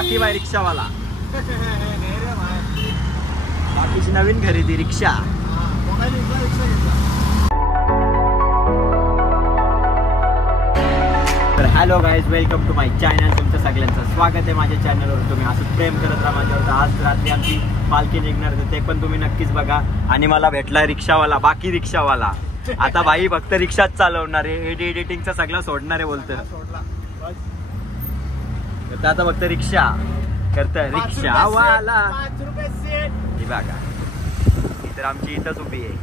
बाकी बाय रिक्षावाला बाकीची नवीन खरेदी रिक्षा. तर hello guys, welcome to my channel. तुमचं सगळ्यांचं स्वागत आहे माझ्या चॅनलवर. तुम्ही असंच प्रेम करत राहा माझ्यावर. आज रात्री आमची पालखी निघणार तर ते पण तुम्ही नक्कीच बघा. आणि मला भेटला रिक्षावाला, बाकी रिक्षावाला. आता भाई फक्त रिक्षाच चालवणार आहे, एडिटिंगचा सगळं सोडणार आहे बोलतोय. आता फक्त रिक्षा करतोय रिक्षावाला. ही बघा तर आमची इथंच उभी आहे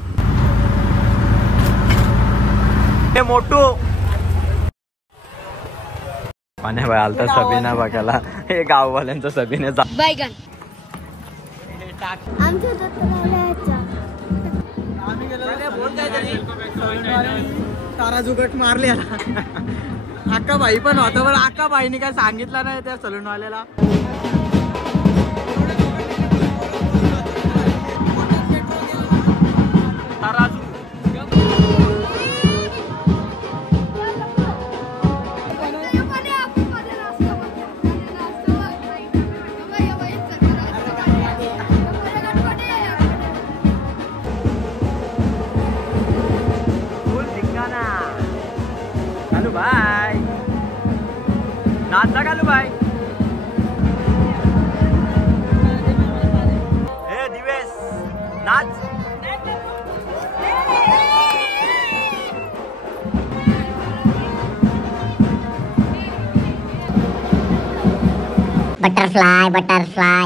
मोठू पाण्या बाय आलता सबिना बघायला. हे गाववाल्यांचं सबिने तारा जुगट मारले. अक्का बाई पण होता पण अक्का बाईने काय सांगितलं नाही त्या सलूनवाल्याला. बाय नाच ना घालू बाय. हे दिवेश नाच. Butterfly butterfly.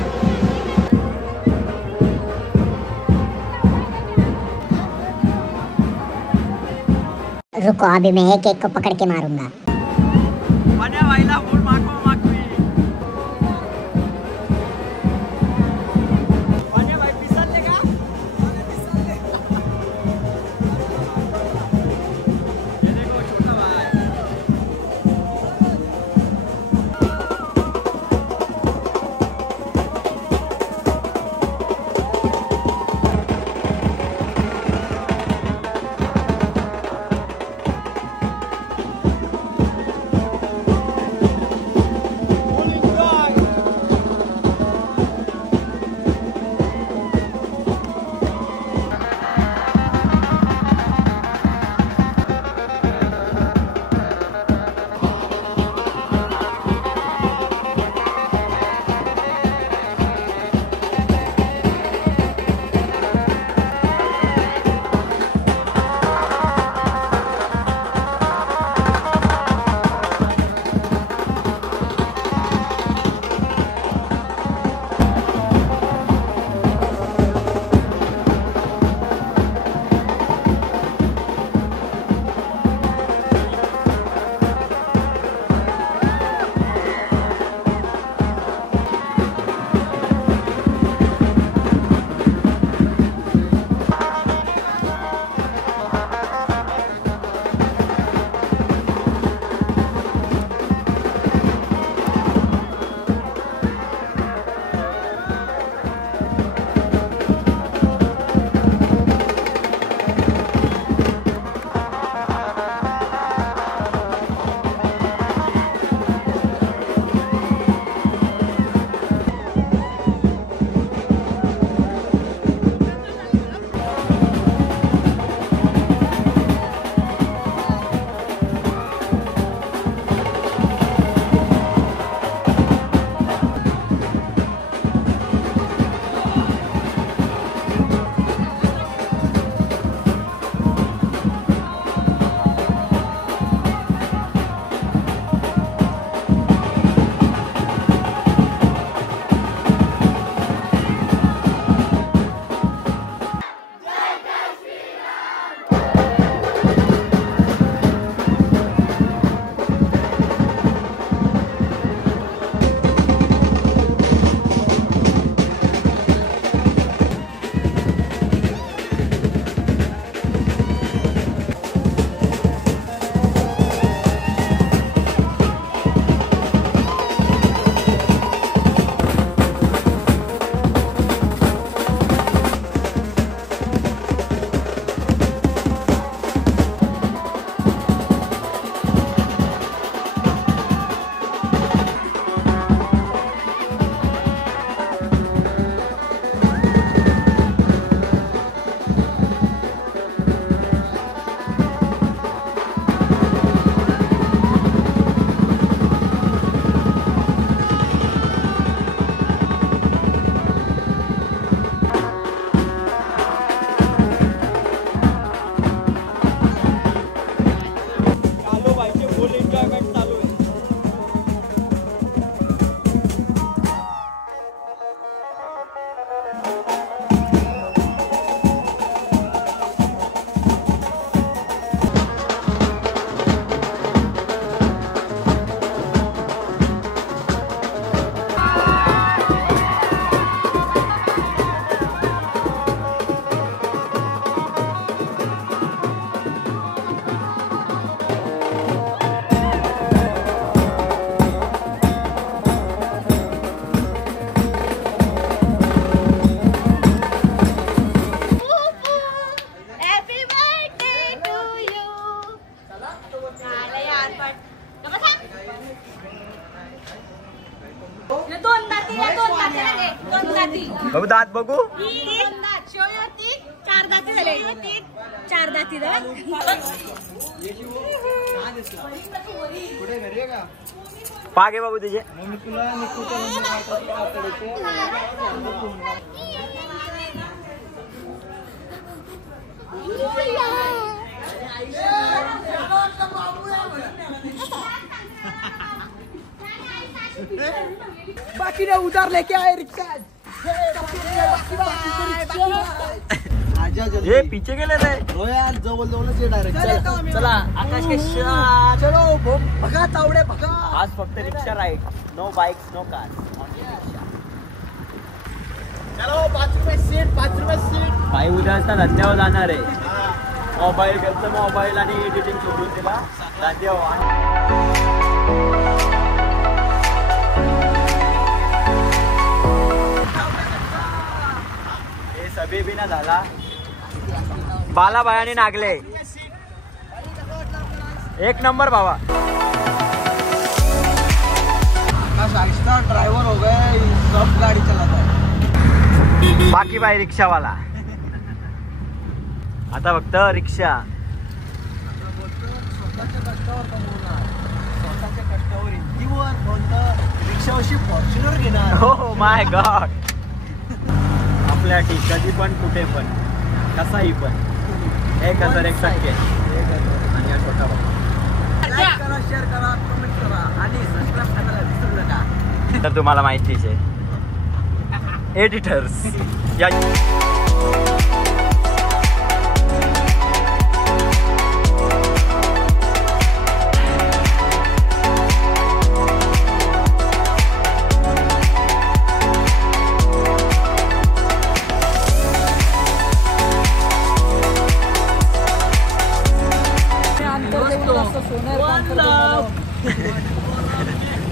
रुको अभी मैं एक एक को पकड़ के मारूंगा. बघू दात बघू. 4 दाती झाले. 4 दाती पागे बाबू तुझे. बाकी ने उधार लेके आए रिक्शा. हे पीछे गेले रे. यार जवळ डायरेक्ट. चला आकाश के चलो बघा तावडे बघा. आज फक्त rickshaw ride. No bikes no car. चलो 5 रुपये सीट 5 रुपये सीट. भाई उद्या असता धंद्यावर जाणार आहे. मोबाईल घरचं मोबाईल आणि एडिटिंग सोडून दिला धंद्यावर. हे सभे बी ना झाला. बालाबायाने नागले. एक नंबर बाबा. आकाश ड्राइवर हो गए. सब गाड़ी चलाता है. बाकी बाई रिक्षावाला. आता फक्त रिक्षा. स्वतःच्या कष्टावर कमवणार. स्वतःच्या कष्टावर हिंदीवर कोणतं रिक्षावरशी फॉर्च्युनर घेणार. हो माय गॉड. आपल्या ठीक कधी पण कुठे पण कसाही पण 1001 टक्के. आणि हा छोटा बाबा. लाईक करा, शेअर करा, कमेंट करा आणि सबस्क्राईब करायला विसरू नका. तर तुम्हाला माहितीच आहे एडिटर्स या.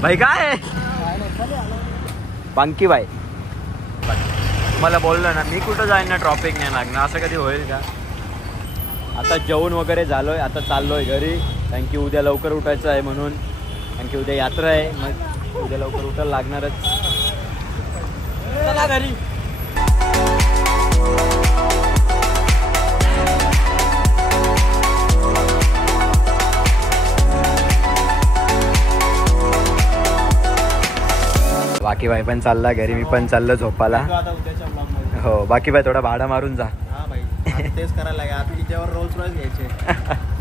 भाई काय बांकी बाई. मला बोललं ना मी कुठं जाईन ना ट्रॉफिक नाही लागणार. असं कधी होईल का. आता जेवण वगैरे झालोय. आता चाललोय घरी. कारण की उद्या लवकर उठायचं आहे म्हणून. कारण की उद्या यात्रा आहे. मग उद्या लवकर उठायला लागणारच. चला घरी. बाकी बाई पण चालला घरी. मी पण चाललो झोपाला. हो बाकी बाई थोडा भाडा मारून जा. हा भाई तेच करायला लागेल. आता तिच्यावर रोल्स रॉयस घ्यायचे.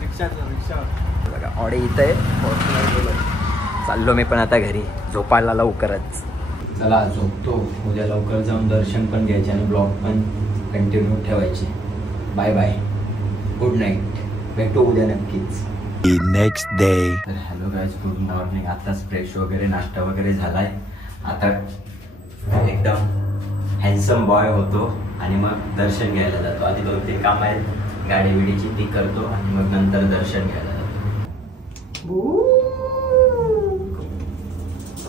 रिक्षावर बघा ऑडी इथं आहे. फॉर्च्युनर चाललो मी पण आता घरी झोपायला लवकरच. चला झोपतो. उद्या लवकर जाऊन दर्शन पण घ्यायचे आणि ब्लॉग पण कंटिन्यू ठेवायचे. Bye bye. Good night. भेटू उद्या नक्कीच. Next day. तर हॅलो गाईज गुड मॉर्निंग. आताच फ्रेश वगैरे नाश्ता वगैरे झालाय. आता एकदम हँडसम बॉय होतो आणि मग दर्शन घ्यायला जातो. आधी 2-3 काम आहेत गाडी बिडीची ती करतो आणि मग नंतर दर्शन घ्यायला जातो.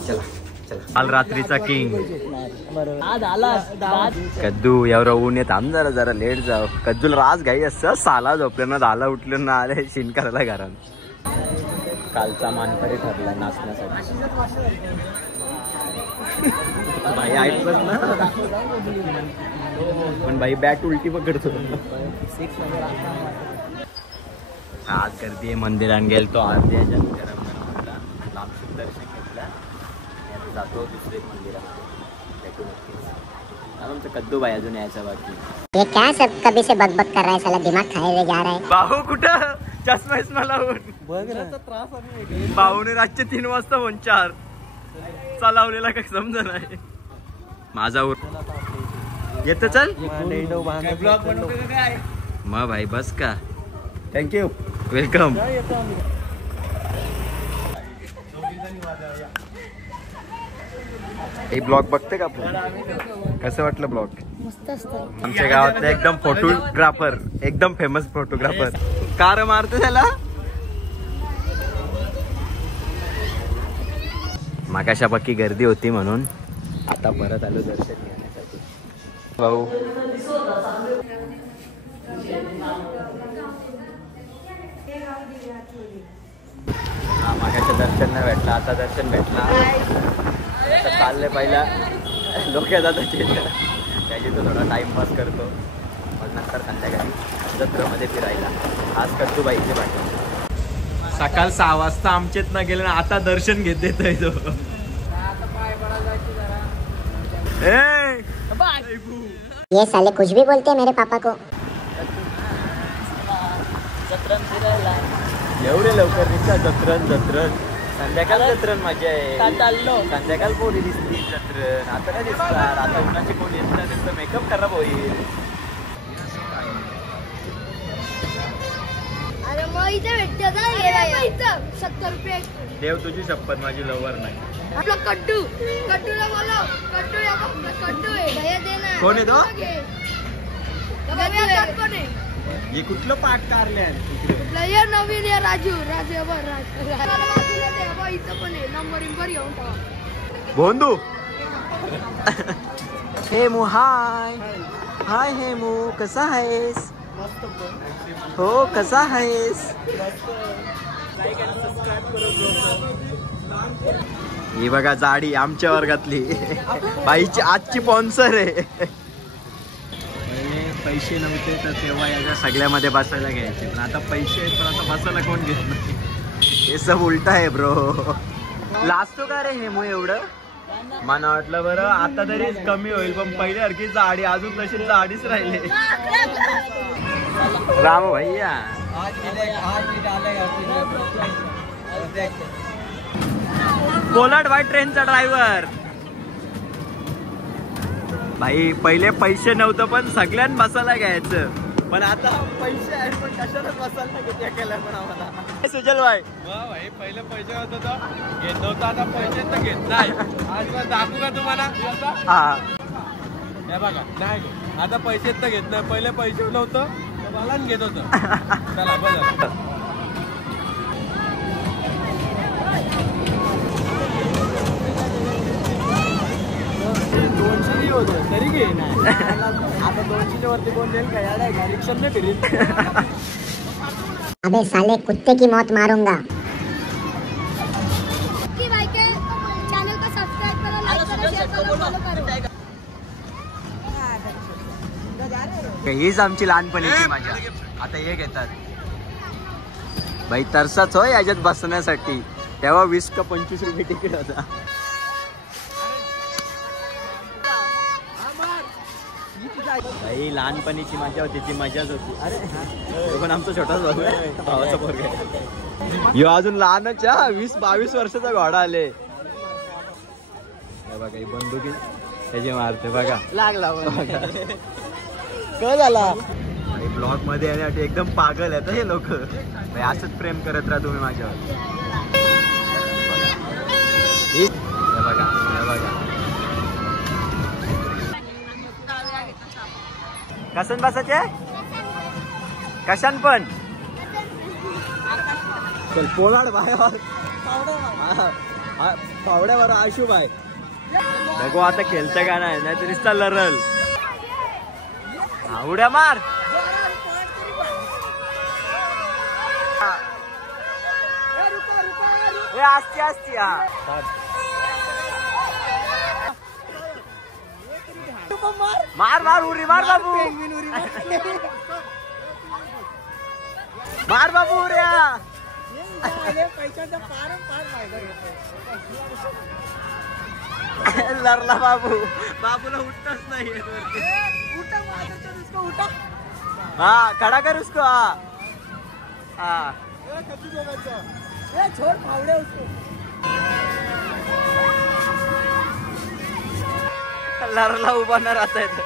चला चला. काल रात्रीचा किंग आज आला. कद्दू एवढं ऊन येत. थांब जरा लेट जाऊ. कद्दूला राज घाई असं. साला झोपलं ना 10ला उठलं ना आले शिन करायला घरात. कालचा मानकरी ठरलाय नाचण्यासाठी. भाई ऐकलंच ना. पण भाई बॅट उलटी पकडतो. आज गर्दी आहे. मंदिरात गेलतो आज याच्यात गरम लांबसून दर्शन घेतलं. आता जातो दुसरे मंदिरात. भेटू नक्कीच. आमचं कद्दू भाई अजून यायचा बाकी. ये क्या सब कभी से बकबक कर रहा है साला. दिमाग खाए हुए जा रहा है. भाऊ कुठं चष्मा लावून. त्रास आहे. भाऊने रातचे 3 वाजता फोन 4 चालवलेला काय समजा नाही. माझा येत चल मग भाई बस का. Thank you welcome. हे ब्लॉग बघते का आपण. कसं वाटलं ब्लॉग. आमच्या गावातलं एकदम फोटोग्राफर. एकदम फेमस फोटोग्राफर. कार मारते त्याला. मागाशा पक्की गर्दी होती म्हणून आता परत आलो दर्शन घेण्यासाठी. भाऊ मागाच्या दर्शन नाही भेटला. आता दर्शन भेटला. आता चालले पहिला डोक्यात आता त्याची तो थोडा टाइमपास करतो, मग नंतर संध्याकाळी जत्रेमध्ये फिरायला. आज करतो बाईचे पाठी. सकाळ 6 वाजता आमचेत न गेले ना, आता दर्शन घेत देतोय तो. ये साले कुछ भी बोलते हैं मेरे पापा को. जत्रण फिरायला एवढे लवकर निघता जत्रण संध्याकाळ जत्रण मजा आहे. चाललो संध्याकाळ पोरी दिसली जत्रण, आता काय दिसणार. आता उन्हाची कोण येत नाही, त्यांचं मेकअप खराब होईल. अरे मग इथे भेटते ना 70 रुपये. देव तुझी शपथ, माझी लवर नाही. आपला कट्टूला बोलव. कट्टू या बघ, कट्टू आहे भैया दे ना. कोण आहे तो? कोण आहे? हे कुठलं पाठ कारले ये नवीन आहे राजू इथं पण आहे. नंबरिंग घेऊन ठेवा. बोंदू. हेमू हाय हाय. हेमू कसा आहेस? हो कसा आहेस? ही बघा जाडी आमच्या वर्गातली बाईची आजची स्पॉन्सर आहे. पैसे नव्हते तर तेव्हा याच्या सगळ्यामध्ये बसायला घ्यायचे, पण आता पैसे आहेत पण आता बसायला कोण घेत नाही. हे सब उलटा आहे ब्रो. लाजतो का रे हेमू एवढं? मला वाटलं बरं आता तरी कमी होईल, पण पहिल्यासारखी जाडी अजून तशी जाडीच राहिले. राम भैया कोलाड वाईट ट्रेनचा ड्रायव्हर. भाई पहिले पैसे नव्हतं पण सगळ्यांना बसायला घ्यायचं, पण आता पैसे आहेत पण कशाला बसायला घेत केलं पण आम्हाला. सुजल भाई भाई पहिले पैसे होतं तर घेत नव्हतं, आता पैसे तर घेत नाही. आज मला दाखवू का तुम्हाला? हा हे बघा नाही आता पैसे तर घेत नाही, पहिले पैसे नव्हतं तर मला घेत होतं. चला बघा तरी घे ना. आता 200च्या वरती कोण देईल का? यार आहे रिक्षात नाही फिरीत. अबे साले कुत्ते की मौत मारूंगा. भाई के चैनल को सब्सक्राइब करो, लाइक करो, शेयर करो, फॉलो करो. हीच आमची लहानपणीची मजा. आता हे घेतात भाई तरसाच हो याच्यात बसण्यासाठी. तेव्हा 20 का 25 रुपये तिकीट होता. भाई लहानपणीची मजा होती, ती मजाच होती. अरे पण आमचा छोटाच भाऊ आहे, भावाचा पोरगा आहे. ह्यो अजून लहानच 20-22 वर्षाचा घोडा आले. बघा ही बंदुकी त्याची मारते बघा. लागला काय झाला? ब्लॉग मध्ये येण्यासाठी एकदम पागल आहेत हे लोक. असंच प्रेम करत राहा तुम्ही माझ्यावर. हे बघा हे बघा कसन बसायचे कशान पण चल पोलाड बाहेर पावड्यावर आशू बाय. बघू आता खेळतं का नाही, नाहीतरी चाललं रल. उड्या मार. असती असती हा मार मार उरी मार बाबू. मार बाबू उऱ्या. लरला बाबू. बाबूला उठताच नाही. हाँ खड़ा कर उसको. हाँ छोड़ फावड़े उसको. लरला उभा न राहता येत.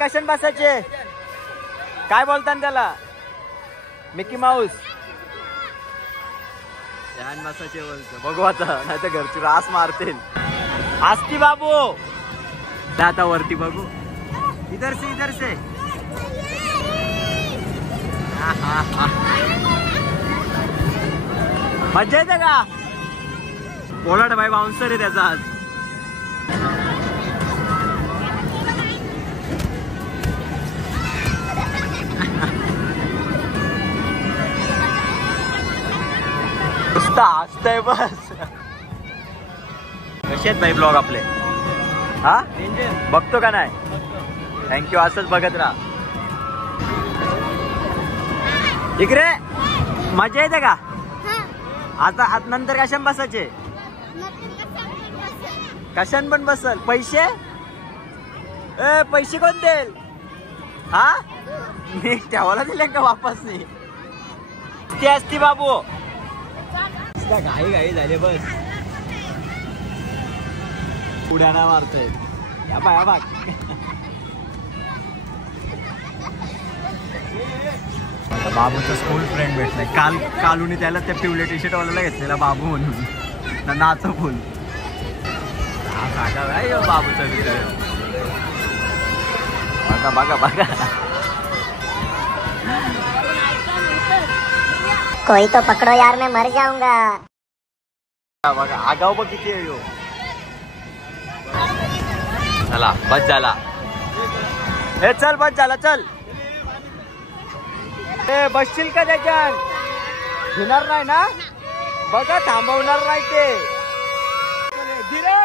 कशन बसायचे काय बोलतात त्याला? मिकी माऊस ध्यान बसायचे बोलतो. बघू आता नाही तर घरची रास मारतील. आस्ती बाबू आता वरती बघू. इधर से इधर से. मजा येते का? पोलाड भाई बाउन्सर आहे त्याचा आज. नुसता हसतंय बस. कसे आहेत भाई ब्लॉग आपले? हा बघतो का नाही? थँक्यू. असंच बघत राहा. इकडे मजा येते का? आता नंतर कशान बसायचे? कशान पण बसल. पैसे पैसे कोण देईल? हा मी ठेवायला दिले का वापस? नाही ती असती बाबू. घाई घाई झाले बस. उड्याला मारतोय. या बघ बाबूचा स्कूल फ्रेंड भेटलाय. कालूनी त्याला त्या पिवले टी शर्ट वाल्याला घेतलेला बाबू म्हणून. नाचं फुल बाबूचा मित्र. बघा बघा बघा. कोई तो पकड़ो यार, मैं मर जाऊंगा. बघा आगाव बघ किती आहे. चला बस झाला. हे चल बस झाला. चल ए बसशील का त्याच्यात? घेणार नाही ना? बघा थांबवणार नाही ते. धीरे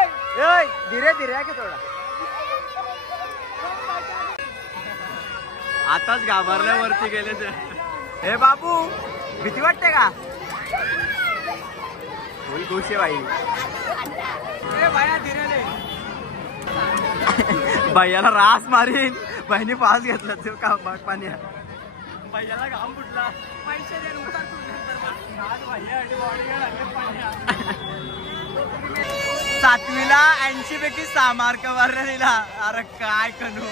धीरे धीरे की थोडा. आताच घाबरल्यावरती गेले ते. हे बाबू भीती वाटते का? फुल खुश आहे बाई. भैयाला रास मारीन. बहिणी पास घेतला तो का पाण्या. भैयाला घाम फुटला. पैसे दे उतार. 7वीला 80 पैकी 6 मार्क मारले दिला. अरे काय करू.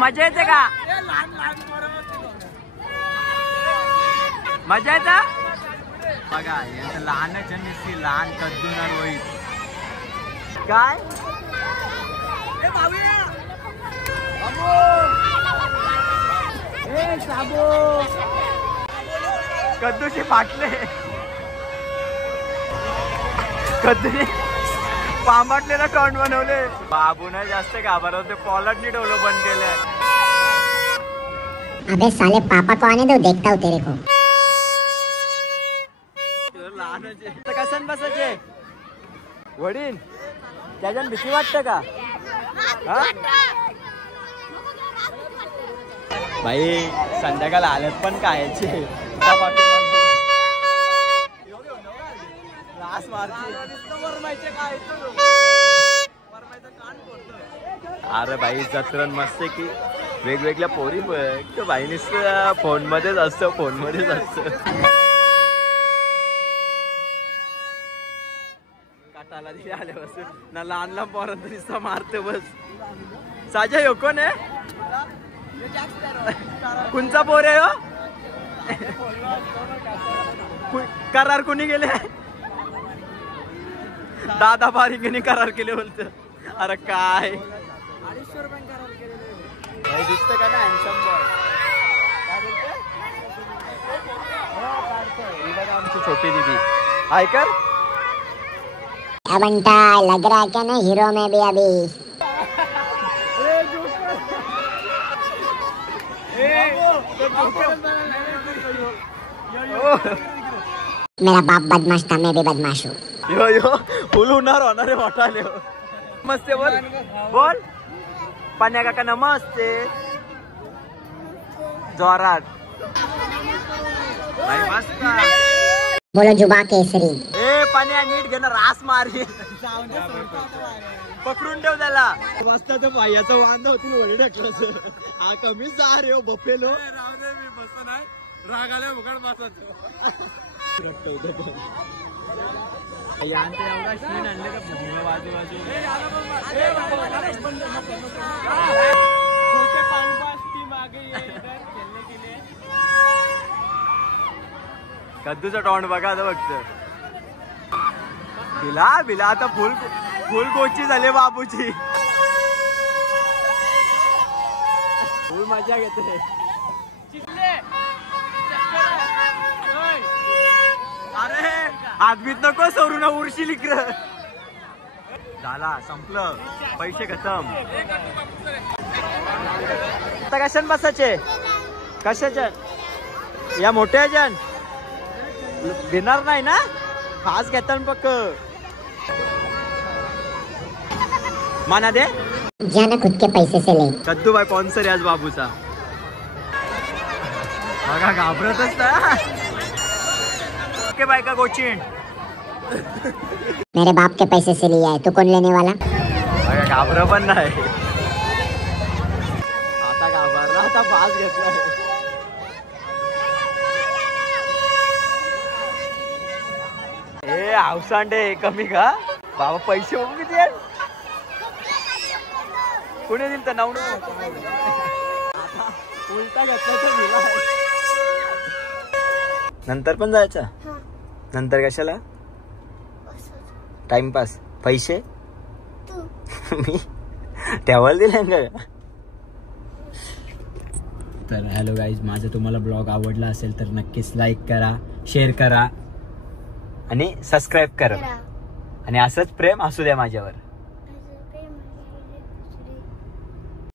मजा येते का? मजा येते बघा. लहानच निसती लहान कद्दून होईल काय. कद्दूशी फाटले. कद्दूने पांबाटलेला टॉन्ट बनवले. बाबूने जास्त घाबरत ते पॉलटनी ठेवलं बंद केलं. अबे साले पापा को आने दो, देखता हूँ तेरे को. कसन बसायचे वडील? त्याच्यान भीती वाटतं का? बाई संध्याकाळ आल्यात पण खायचे. अरे बाई जत्रण मस्त की वेगवेगळ्या पोरी बघ. बाईनीच फोन मध्येच असतं. फोन मध्येच असतं. काटाला दिले आल्यापासून ना लहान लहान पोरांत दिसता मारतो बस. साजा यो कोण आहे? कोणचा पोर आहे हो? करार कोणी गेले? दादा बारीकेने करार केले बोलत. अरे काय 250 रुपये करार केले. दिसतं का ना हँडसम बॉय. काय बोलते? आमची छोटी दीदी ऐकर. क्या बनता है? लग रहा है क्या ना हीरो में भी अभी. मेरा बाप बदमाश था, मैं भी बदमाश हूँ. यो यो फुल होणार वाटाले. नमस्ते बोल बोल. पाण्या काका नमस्ते. जोरात बोलो जुबा केसरी. ए पाण्या नीट घेणं. रास मारी. पकडून ठेव त्याला. मस्त तर पायाचं वांद होतील वडी टाकलं. हा कमीच जा रे बफेलो. राव दे मी बस नाही. राग आल्या मुकाड बसायचं. यांचं एवढा सीन आणले का भूमीला बाजू बाजू. छोटे पाऊस ती मागे खेळले केले. कद्दूचा टॉन्ट बघा आता फक्त. बिला बिला आता फुल फुल गोची झाली बाबूची. फुल मजा घेते. अरे आदमीत नको सोडू ना. उरशी लिकर झाला. संपलं. पैसे खतम. आता कशान बसायचे? कशाच्या या मोठ्या जन देणार नाही ना फास घेताना पक्क माना दे जाना खुद के पैसे से ले। कद्दू भाई स्पॉन्सर आहे आज बाबूचा बघा घाबरतच ना ओके बाय का कोचिन मेरे बाप के पैसे से लिया है, तू कौन लेने वाला? बघा घाबर पण नाही आता घाबरला आता फास घेतलाय ए हावसांडे कमी का बाबा पैसे बघू किती आहेत कोणी दिल तर नाव उलटा घेतला तर दिला नंतर पण जायचा नंतर कशाला टाइमपास पैसे मी ठेवायला दिले का तर हॅलो गाईज माझा तुम्हाला ब्लॉग आवडला असेल तर नक्कीच लाईक करा शेअर करा आणि सबस्क्राईब करा आणि असंच प्रेम असू द्या माझ्यावर